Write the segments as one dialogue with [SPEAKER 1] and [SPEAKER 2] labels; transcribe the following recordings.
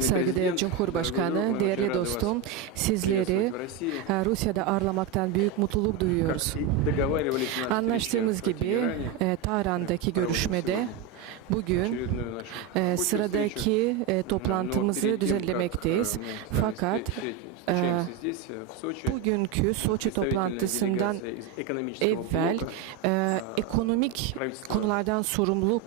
[SPEAKER 1] Saygıdeğer Cumhurbaşkanı, değerli dostum, sizleri e, Rusya'da ağırlamaktan büyük mutluluk duyuyoruz. Anlaştığımız gibi e, Tahran'daki görüşmede bugün e, sıradaki e, toplantımızı düzenlemekteyiz. Fakat bugünkü Soçi toplantısından evvel e, ekonomik konulardan sorumlu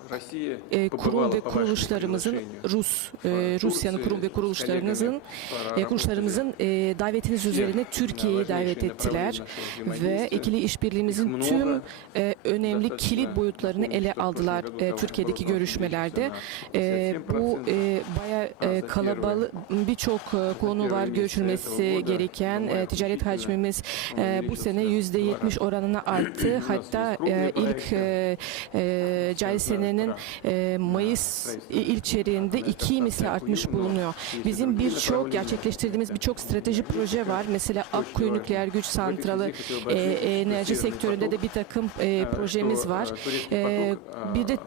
[SPEAKER 1] e, kurum ve kuruluşlarımızın Rus e, Rusya'nın kurum ve e, kuruluşlarımızın e, davetiniz üzerine Türkiye'yi davet ettiler ve ikili işbirliğimizin tüm e, önemli kilit boyutlarını ele aldılar e, Türkiye'deki görüşmelerde. E, bu e, bayağı e, kalabalık birçok e, konu var görüşülmesi gereken e, ticaret hacmimiz e, bu sene yüzde yetmiş oranına arttı. Hatta e, ilk e, e, cari senenin e, Mayıs ilk çeyreğinde iki misli artmış bulunuyor. Bizim birçok gerçekleştirdiğimiz birçok strateji proje var. Mesela Akkuyu Nükleer Güç Santralı e, enerji sektöründe de bir takım e, projemiz var. E, bir de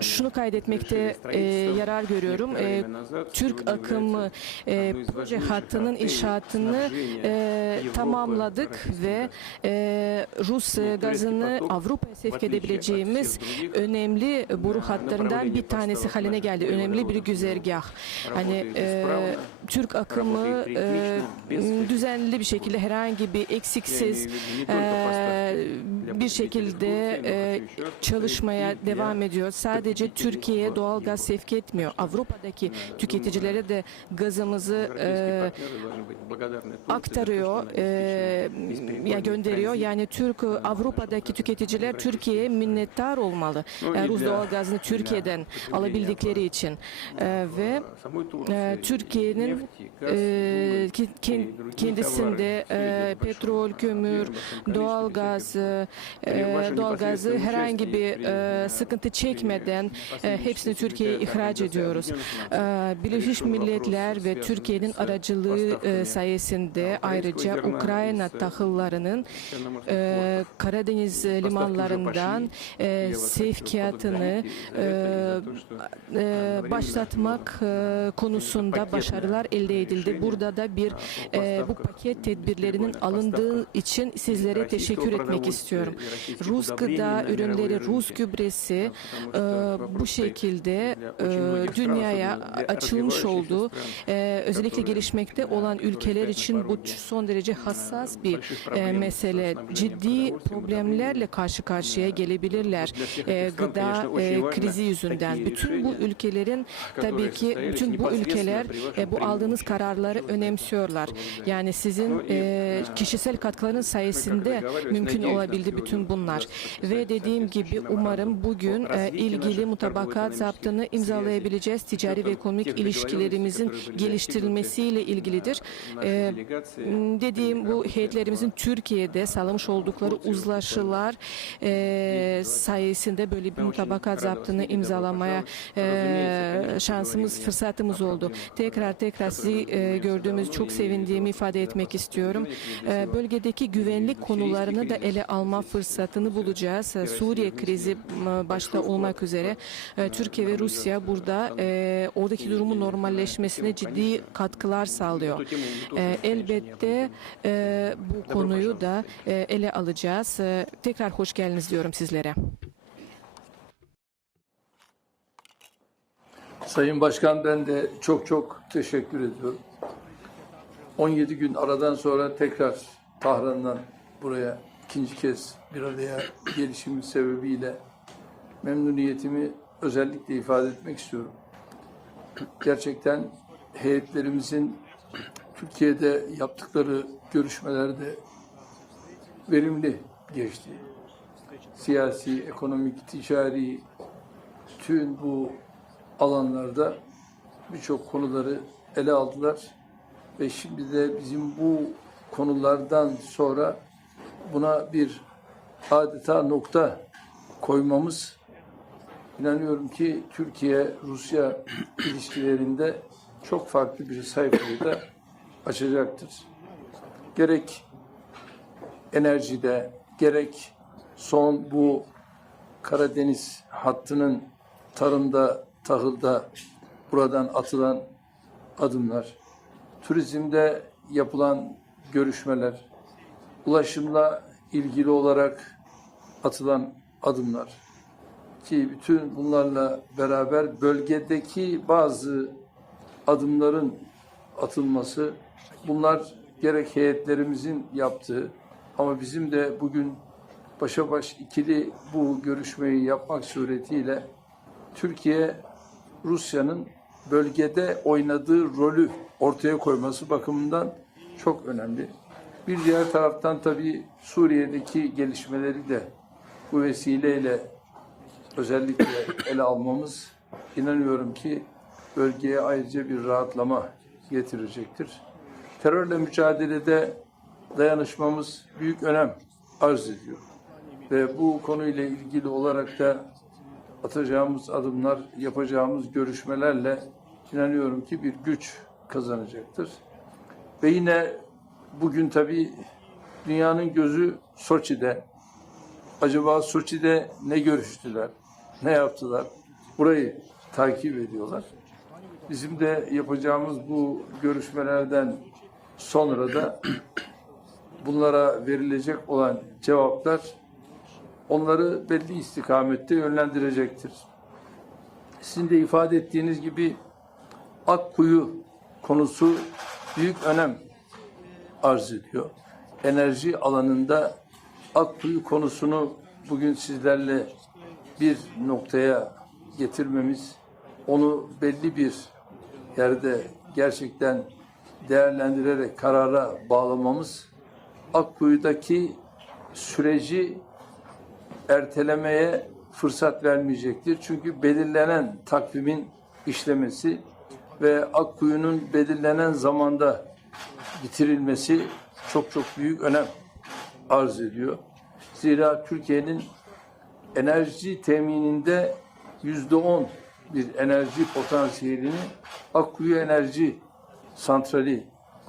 [SPEAKER 1] şunu kaydetmekte e, yarar görüyorum. E, Türk akımı e, proje hattının inşaatını e, tamamladık ve e, Rus gazını Avrupa'ya sevk edebileceğimiz önemli boru hatlarından bir tanesi haline geldi. Önemli bir güzergah. Hani e, Türk akımı e, düzenli bir şekilde herhangi bir eksiksiz e, bir şekilde e, çalışmaya devam ediyor. Sadece Türkiye'ye doğal gaz sevk etmiyor. Avrupa'daki tüketicilere de gazımızı e, aktarıyor, e, ya gönderiyor. Yani Türk Avrupa'daki tüketiciler Türkiye'ye minnettar olmalı. E, Rus doğal gazını Türkiye'den alabildikleri için E, ve e, Türkiye'nin e, kendisinde e, petrol, kömür, doğal gaz, e, doğal gazı herhangi bir e, sıkıntı çekmeden e, hepsini Türkiye'ye ihraç ediyoruz. E, Birleşmiş Milletler ve Türkiye'nin aracılığı e, sayesinde ayrıca Ukrayna tahıllarının e, Karadeniz limanlarından e, sevkiyatını e, e, başlatmak e, konusunda başarılar elde edildi. Burada da bir e, bu paket tedbirlerinin alındığı için sizlere teşekkür etmek istiyorum. Rus gıda ürünleri, Rus gübresi e, bu şekilde e, dünyaya açılmış oldu. E, özellikle gelişmekte olan ülkeler için bu son derece hassas bir e, mesele. Ciddi problemlerle karşı karşıya gelebilirler. E, gıda e, krizi yüzünden. Bütün bu ülkelerin tabii ki bütün bu ülkeler e, bu aldığınız kararları önemsiyorlar. Yani sizin e, kişisel katkıların sayesinde mümkün olabildi bütün bunlar. Ve dediğim gibi umarım bugün e, ilgili mutabakat zaptını imzalayabileceğiz. Ticari ve ekonomik ilişkilerimizin geliştirilmesiyle ilgilidir. E, m, dediğim bu heyetlerimizin Türkiye'de sağlamış oldukları uzlaşılar e, sayesinde böyle bir mutabakat zaptını imzalamaya e, şansımız, fırsatımız oldu. Tekrar tekrar sizi e, gördüğümüz çok sevindiğimi ifade etmek istiyorum. E, bölgedeki güvenlik konularını da ele alma fırsatını bulacağız. Suriye krizi başta olmak üzere. E, Türkiye ve Rusya burada e, oradaki durumun normalleşmesine ciddi katkılar sağlıyor. E, elbette e, bu konuyu da e, ele alacağız. E, tekrar hoş geldiniz diyorum sizlere.
[SPEAKER 2] Sayın Başkan ben de çok çok teşekkür ediyorum. 17 gün aradan sonra tekrar Tahran'dan buraya ikinci kez bir araya gelişimin sebebiyle memnuniyetimi özellikle ifade etmek istiyorum. Gerçekten heyetlerimizin Türkiye'de yaptıkları görüşmelerde verimli geçti. Siyasi, ekonomik, ticari tüm bu alanlarda birçok konuları ele aldılar ve şimdi de bizim bu konulardan sonra buna bir adeta nokta koymamız inanıyorum ki Türkiye-Rusya ilişkilerinde çok farklı bir sayfayı da açacaktır. Gerek enerjide gerek son bu Karadeniz hattının tarımda, tahılda buradan atılan adımlar, turizmde yapılan görüşmeler, ulaşımla ilgili olarak atılan adımlar ki bütün bunlarla beraber bölgedeki bazı adımların atılması bunlar gerek heyetlerimizin yaptığı ama bizim de bugün başa baş ikili bu görüşmeyi yapmak suretiyle Türkiye Rusya'nın bölgede oynadığı rolü ortaya koyması bakımından çok önemli. Bir diğer taraftan tabii Suriye'deki gelişmeleri de bu vesileyle özellikle ele almamız inanıyorum ki bölgeye ayrıca bir rahatlama getirecektir. Terörle mücadelede dayanışmamız büyük önem arz ediyor. Ve bu konuyla ilgili olarak da atacağımız adımlar, yapacağımız görüşmelerle inanıyorum ki bir güç kazanacaktır. Ve yine bugün tabii dünyanın gözü Soçi'de. Acaba Soçi'de ne görüştüler, ne yaptılar? Burayı takip ediyorlar. Bizim de yapacağımız bu görüşmelerden sonra da bunlara verilecek olan cevaplar onları belli istikamette yönlendirecektir. Sizin de ifade ettiğiniz gibi Akkuyu konusu büyük önem arz ediyor. Enerji alanında Akkuyu konusunu bugün sizlerle bir noktaya getirmemiz, onu belli bir yerde gerçekten değerlendirerek karara bağlamamız Akkuyu'daki süreci ertelemeye fırsat vermeyecektir. Çünkü belirlenen takvimin işlemesi ve Akkuyu'nun belirlenen zamanda bitirilmesi çok çok büyük önem arz ediyor. Zira Türkiye'nin enerji temininde yüzde on bir enerji potansiyelini Akkuyu Enerji Santrali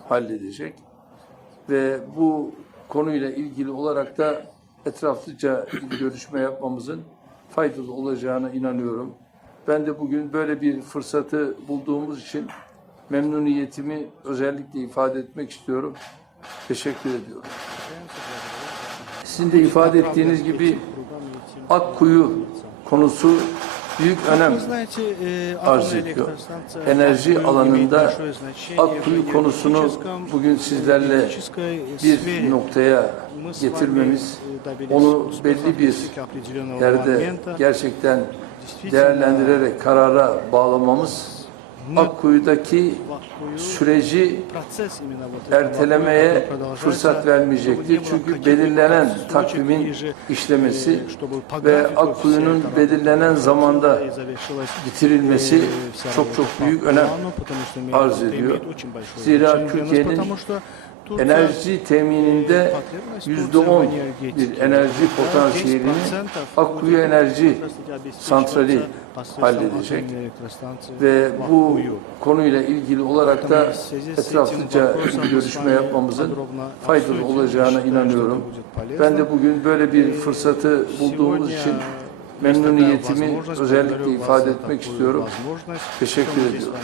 [SPEAKER 2] halledecek ve bu konuyla ilgili olarak da etraflıca bir görüşme yapmamızın faydalı olacağına inanıyorum. Ben de bugün böyle bir fırsatı bulduğumuz için memnuniyetimi özellikle ifade etmek istiyorum. Teşekkür ediyorum. Sizin de ifade ettiğiniz gibi Akkuyu konusu büyük önem arz ediyor. Enerji alanında Akkuyu konusunu bugün sizlerle bir noktaya getirmemiz, onu belli bir yerde gerçekten değerlendirerek karara bağlamamız Akkuyu'daki süreci ertelemeye fırsat vermeyecektir. Çünkü belirlenen takvimin işlemesi ve Akkuyu'nun belirlenen zamanda bitirilmesi çok çok büyük önem arz ediyor. Zira Türkiye'nin enerji temininde yüzde on bir enerji potansiyelini Akkuyu Enerji Santrali halledecek ve bu konuyla ilgili olarak da etraflıca bir görüşme yapmamızın faydalı olacağına inanıyorum. Ben de bugün böyle bir fırsatı bulduğumuz için memnuniyetimi özellikle ifade etmek istiyorum. Teşekkür ediyorum.